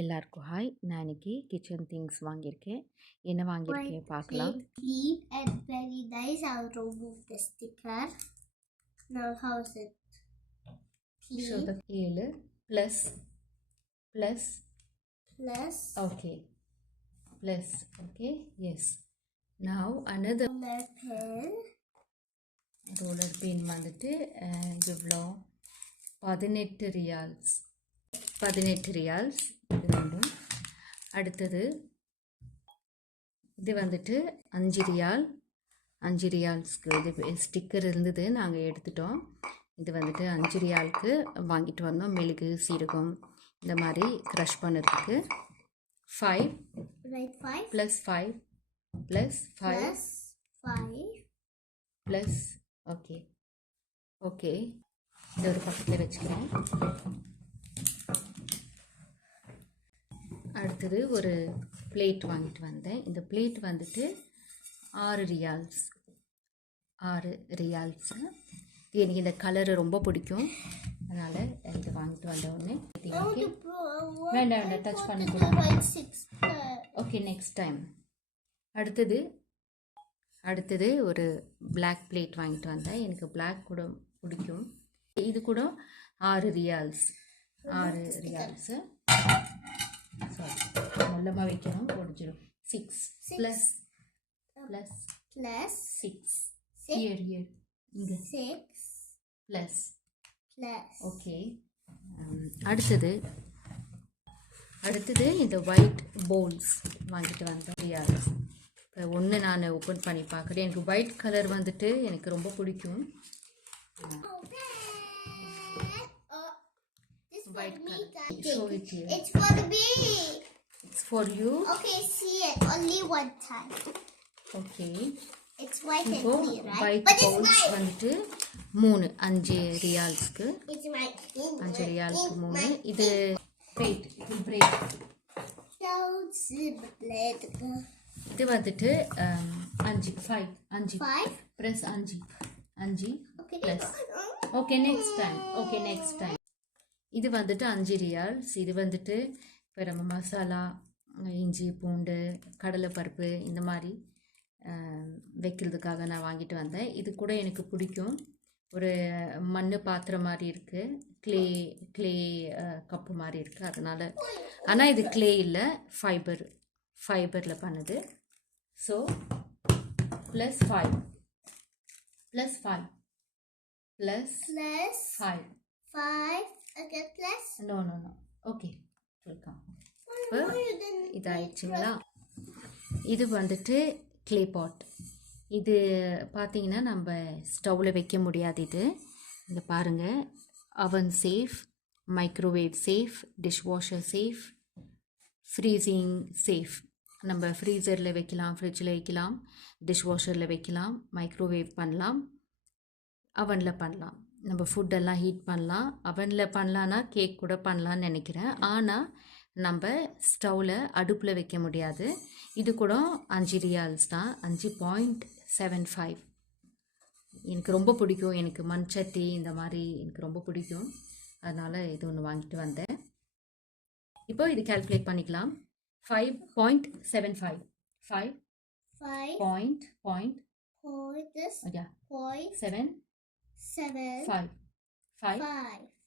எல்லாருக்கும் ஹாய். நான் இன்னைக்கு கிச்சன் திங்ஸ் வாங்கியிருக்கேன். என்ன வாங்கியிருக்கேன் பார்க்கலாம். Clean and very nice. I'll remove the sticker. Now how is it? Clean. So the 7 plus Okay. plus okay, yes. Now another roller pen வந்துட்டு இவ்வளோ 18 ரியால்ஸ் இது வேண்டும். அடுத்தது இது வந்துட்டு 5 ரியால்ஸ்க்கு இது ஸ்டிக்கர் இருந்தது, நாங்கள் எடுத்துட்டோம். இது வந்துட்டு 5 ரியாலுக்கு வாங்கிட்டு வந்தோம். மெழுகு, சீரகம் இந்த மாதிரி க்ரஷ் பண்ணுறதுக்கு. 5 + 5 + ஓகே இது ஒரு பக்கத்தில் வச்சுக்கிறேன். அடுத்தது ஒரு பிளேட் வாங்கிட்டு வந்தேன். இந்த பிளேட் வந்துட்டு 6 ரியால்ஸு. எனக்கு இந்த கலரு ரொம்ப பிடிக்கும், அதனால் இது வாங்கிட்டு வந்த உடனே வேண்டாம் டச் பண்ணிக்கூடாது. Okay, next time. அடுத்தது ஒரு பிளாக் பிளேட் வாங்கிட்டு வந்தேன். எனக்கு பிளாக் கூட பிடிக்கும். இது கூட 6 ரியால்ஸு. நல்லமாக வைக்கணும், ஒடிஞ்சிடும். 6 + 6 here இங்கே 6 ப்ளஸ் ஓகே. அடுத்தது இந்த ஒயிட் பவுல்ஸ் வாங்கிட்டு வந்தேன் ரியால்ஸ். இப்போ ஒன்று நான் ஓப்பன் பண்ணி பார்க்குறேன். எனக்கு ஒயிட் கலர் வந்துட்டு எனக்கு ரொம்ப பிடிக்கும். White color. Show it here. It's for me. It's for you. Okay, see it only one time. Okay. It's white and clear, right? White But bowls it's mine. வந்துட்டு 5 ரியால்ஸ்க்கு. It's mine. 5 ரியால்ஸ்க்கு 3. இது wait, இது break. Don't zip it. இது வந்துட்டு 5 plus 5 Okay. plus. Okay, next time. இது வந்துட்டு 5 ரியால்ஸ். இது வந்துட்டு இப்போ நம்ம மசாலா, இஞ்சி, பூண்டு, கடலைப்பருப்பு இந்த மாதிரி வைக்கிறதுக்காக நான் வாங்கிட்டு வந்தேன். இது கூட எனக்கு பிடிக்கும். ஒரு மண் பாத்திரம் மாதிரி இருக்குது, க்ளே கப்பு மாதிரி இருக்குது, அதனால். ஆனால் இது க்ளே இல்லை, ஃபைபரில் பண்ணுது. So +5 Okay, plus. No. Okay, welcome. இப்போ இதாயிடுச்சுங்களா? இது வந்துட்டு க்ளே பாட். இது பார்த்தீங்கன்னா நம்ம ஸ்டவ்வில் வைக்க முடியாது. இங்கே பாருங்கள், அவன் safe, microwave safe, dishwasher safe, freezing safe. நம்ம ஃப்ரீசரில் வைக்கலாம், ஃப்ரிட்ஜில் வைக்கலாம், டிஷ்வாஷரில் வைக்கலாம், மைக்ரோவேவ் பண்ணலாம், அவனில் பண்ணலாம். நம்ம ஃபுட்டெல்லாம் ஹீட் பண்ணலாம். அவனில் பண்ணலான்னா கேக் கூட பண்ணலான்னு நினைக்கிறேன். ஆனால் நம்ம ஸ்டவ்வில் அடுப்பில் வைக்க முடியாது. இது கூட 5 ரியால்ஸ் தான், 5.75. எனக்கு ரொம்ப பிடிக்கும். எனக்கு மண் சட்டி இந்த மாதிரி எனக்கு ரொம்ப பிடிக்கும், அதனால் இது ஒன்று வாங்கிட்டு வந்தேன். இப்போ இது கால்குலேட் பண்ணிக்கலாம். 5.75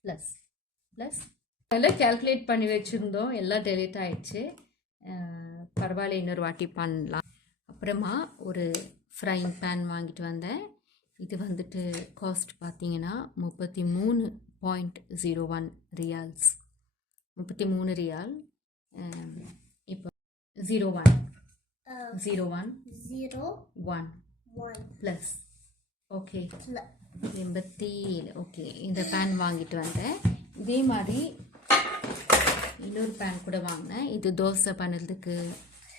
ப்ளஸ் அதெல்லாம் கால்குலேட் பண்ணி வச்சுருந்தோம், எல்லாம் டெலீட் ஆகிடுச்சு. பரவாயில்ல, இன்னொரு வாட்டி பண்ணலாம். அப்புறமா ஒரு ஃப்ரைங் பேன் வாங்கிட்டு வந்தேன். இது வந்துட்டு காஸ்ட் பார்த்தீங்கன்னா 33.01 ரியால்ஸ். 33 ரியால். இப்போ 01 ப்ளஸ் ஓகே 87. ஓகே, இந்த பேன் வாங்கிட்டு வந்தேன். இதே மாதிரி இன்னொரு பேன் கூட வாங்கினேன். இது தோசை பண்ணுறதுக்கு,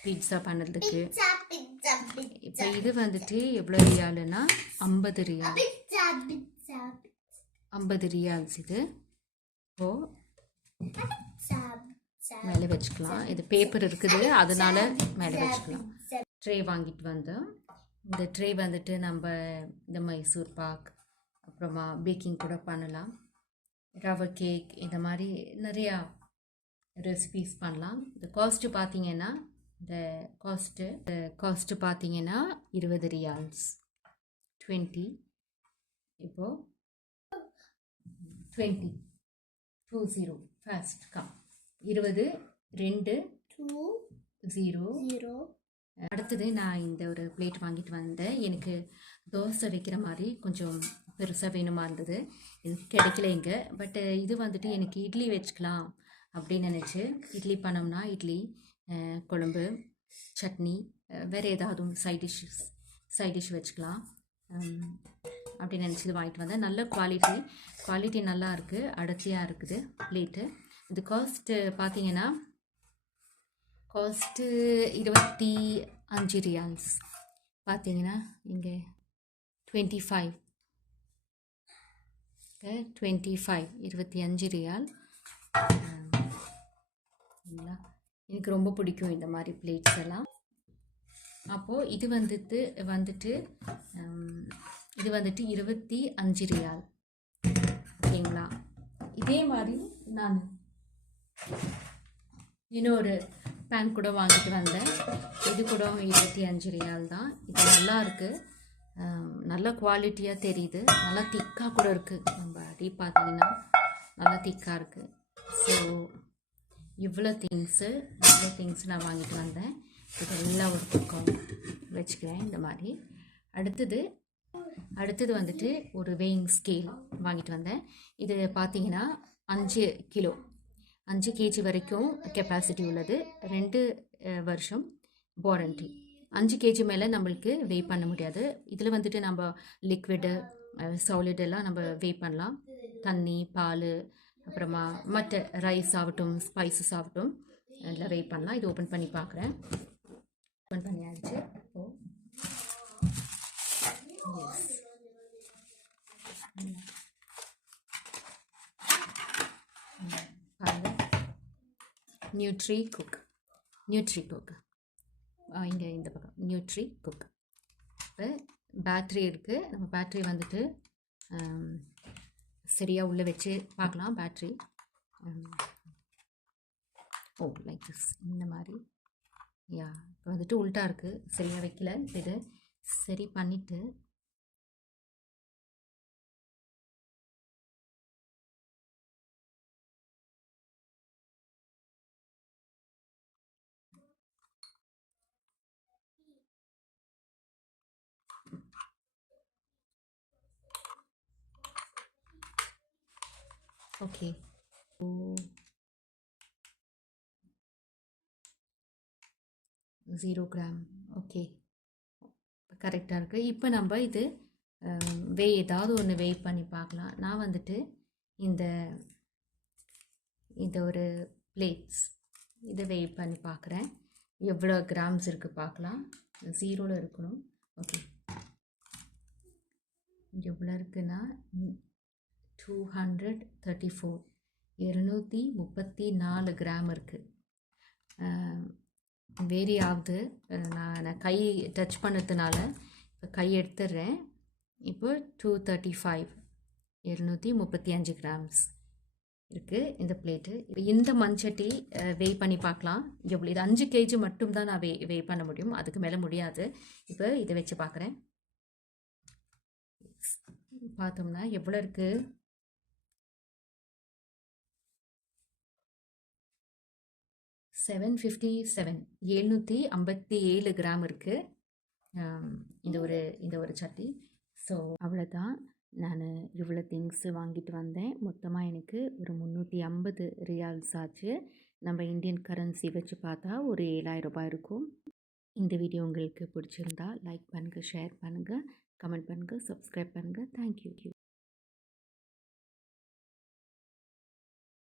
பீட்சா பண்ணுறதுக்கு. இப்போ இது வந்துட்டு எவ்வளோ ரியாலுன்னா 50 ரியால்ஸ். இது ஓ மேலே வச்சுக்கலாம். இது பேப்பர் இருக்குது, அதனால மேலே வச்சுக்கலாம். ட்ரே வாங்கிட்டு வந்தோம். இந்த ட்ரே வந்துட்டு நம்ம இந்த மைசூர் பாக், அப்புறமா பேக்கிங் கூட பண்ணலாம். ரவை கேக், இந்த மாதிரி நிறையா ரெசிபீஸ் பண்ணலாம். இந்த காஸ்ட்டு பார்த்தீங்கன்னா காஸ்ட்டு பார்த்தீங்கன்னா 20 ரியால்ஸ். 20 இப்போது 20 20 ஃபர்ஸ்ட் கம் 20 2 0 0. அடுத்தது நான் இந்த ஒரு பிளேட் வாங்கிட்டு வந்தேன். எனக்கு தோசை வைக்கிற மாதிரி கொஞ்சம் பெருசாக வேணுமா இருந்தது. இது கிடைக்கல இங்கே. பட்டு இது வந்துட்டு எனக்கு இட்லி வச்சுக்கலாம் அப்படின்னு நினச்சி இட்லி பண்ணோம்னா இட்லி குழம்பு சட்னி வேறு ஏதாவது சைட் டிஷ் வச்சுக்கலாம் அப்படின்னு நினச்சி வாங்கிட்டு வந்தேன். நல்ல குவாலிட்டி நல்லா இருக்குது, அடர்த்தியாக இருக்குது பிளேட்டு. இது காஸ்ட்டு பார்த்தீங்கன்னா காஸ்ட்டு 25 ரியால்ஸ். பார்த்தீங்கன்னா இங்கே 25 25 ரியால். எனக்கு ரொம்ப பிடிக்கும் இந்த மாதிரி பிளேட்ஸ் எல்லாம். அப்போது இது வந்துட்டு 25 ரியால். ஓகேங்களா? இதே மாதிரி நான் இன்னொரு பேன் கூட வாங்கிட்டு வந்தேன். இது கூட 25 ரியால் தான். இது நல்லா இருக்குது, நல்ல குவாலிட்டியாக தெரியுது, நல்லா திக்காக கூட இருக்குது. நம்ம அடி பார்த்தீங்கன்னா நல்லா திக்காக இருக்குது. ஸோ இவ்வளோ திங்ஸ் நான் வாங்கிட்டு வந்தேன். இதெல்லாம் ஒரு பக்கம் வச்சுக்கிறேன் இந்த மாதிரி. அடுத்தது வந்துட்டு ஒரு வெயிங் ஸ்கேல் வாங்கிட்டு வந்தேன். இது பார்த்தீங்கன்னா 5 கிலோ 5 kg வரைக்கும் கெப்பாசிட்டி உள்ளது. 2 வருஷம் வாரண்டி. 5 kg மேலே நம்மளுக்கு வெயிட் பண்ண முடியாது. இதில் வந்துட்டு நம்ம லிக்விடு சாலிட் எல்லாம் நம்ம வெயிட் பண்ணலாம். தண்ணி, பால், அப்புறமா மற்ற ரைஸ் ஆகட்டும், ஸ்பைசஸ் ஆகட்டும் எல்லாம் வெயிட் பண்ணலாம். இது ஓப்பன் பண்ணி பார்க்குறேன். ஓப்பன் பண்ணியாச்சு. இப்போது நியூட்ரி குக் இங்கே இந்த பக்கம் நியூட்ரி குக். இப்போ பேட்ரி இருக்குது. நம்ம பேட்ரி வந்துட்டு சரியாக உள்ளே வச்சு பார்க்கலாம். பேட்ரி லைக் திஸ், இந்த மாதிரி. இப்போ வந்துட்டு உல்ட்டா இருக்குது, சரியாக வைக்கல. இது சரி பண்ணிவிட்டு ஓகே 0 கிராம். ஓகே, கரெக்டாக இருக்குது. இப்போ நம்ம இது ஏதாவது ஒன்று வெயிட் பண்ணி பார்க்கலாம். நான் வந்துட்டு இந்த ஒரு பிளேட்ஸ் இதை வெயிட் பண்ணி பார்க்குறேன். எவ்வளோ கிராம்ஸ் இருக்குது பார்க்கலாம். 0ல் இருக்கணும். ஓகே, எவ்வளோ இருக்குன்னா 234 234 கிராம் இருக்குது. வேரி ஆகுது. நான் கை டச் பண்ணதுனால இப்போ கை எடுத்துடுறேன். இப்போ 235 235 கிராம்ஸ் இருக்குது இந்த பிளேட்டு. இப்போ இந்த மண்சட்டி வெயிட் பண்ணி பார்க்கலாம் எவ்வளோ. இது 5 kg மட்டும்தான் நான் வெயிட் பண்ண முடியும், அதுக்கு மேலே முடியாது. இப்போ இதை வச்சு பார்க்குறேன். பார்த்தோம்னா எவ்வளோ இருக்குது. 757 கிராம் இருக்குது இந்த ஒரு சட்டி. ஸோ அவ்வளோதான். நான் இவ்வளோ திங்ஸு வாங்கிட்டு வந்தேன். மொத்தமாக எனக்கு ஒரு 350 ரியால்ஸ் ஆச்சு. நம்ம இந்தியன் கரன்சி வச்சு பார்த்தா ஒரு 7000 ரூபாய் இருக்கும். இந்த வீடியோ உங்களுக்கு பிடிச்சிருந்தா லைக் பண்ணுங்கள், ஷேர் பண்ணுங்கள், கமெண்ட் பண்ணுங்கள், சப்ஸ்கிரைப் பண்ணுங்கள். தேங்க்யூ.